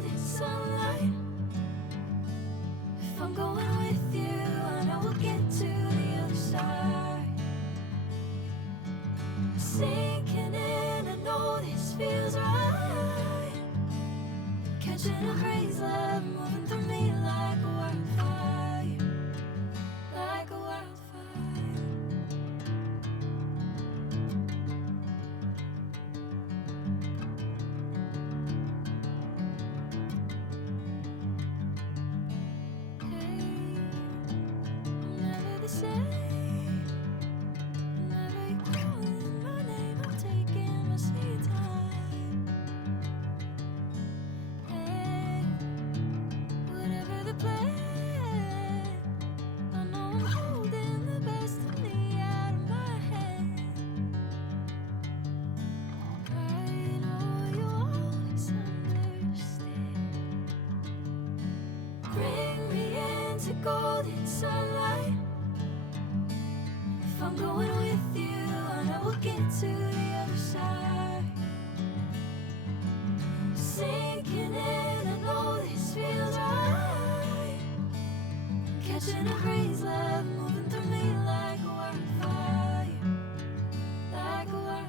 golden sunlight. If I'm going with you, I know we'll get to the other side. Sinking in, I know this feels right. Catching a breeze, love moving through me like a wildfire, like a wildfire. I'm never the same. Whenever you're calling my name, I'm taking my sweet time. Hey, whatever the plan, I know I'm holding the best of me out of my hand. I know you'll always understand. Bring me into golden sunlight. If I'm going with you, I know we'll get to the other side. Sinking in, I know this feels right. Catching a breeze, love moving through me like a wildfire, like a wildfire.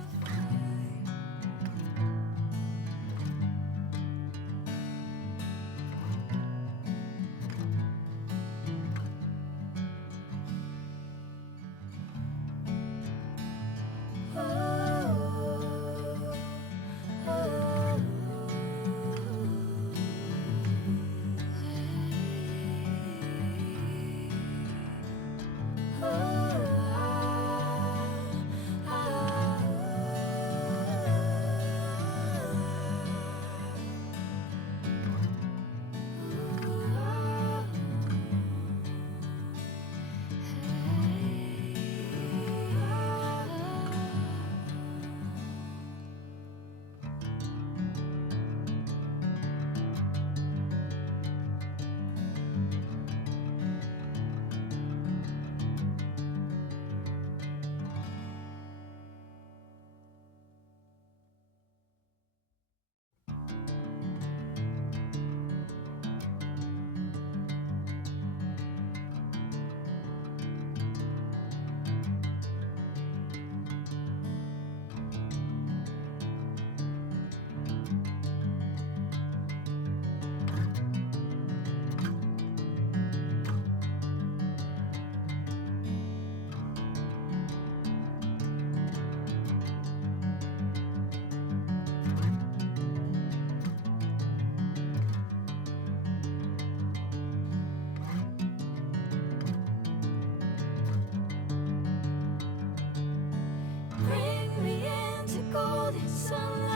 Bring me into golden sunlight.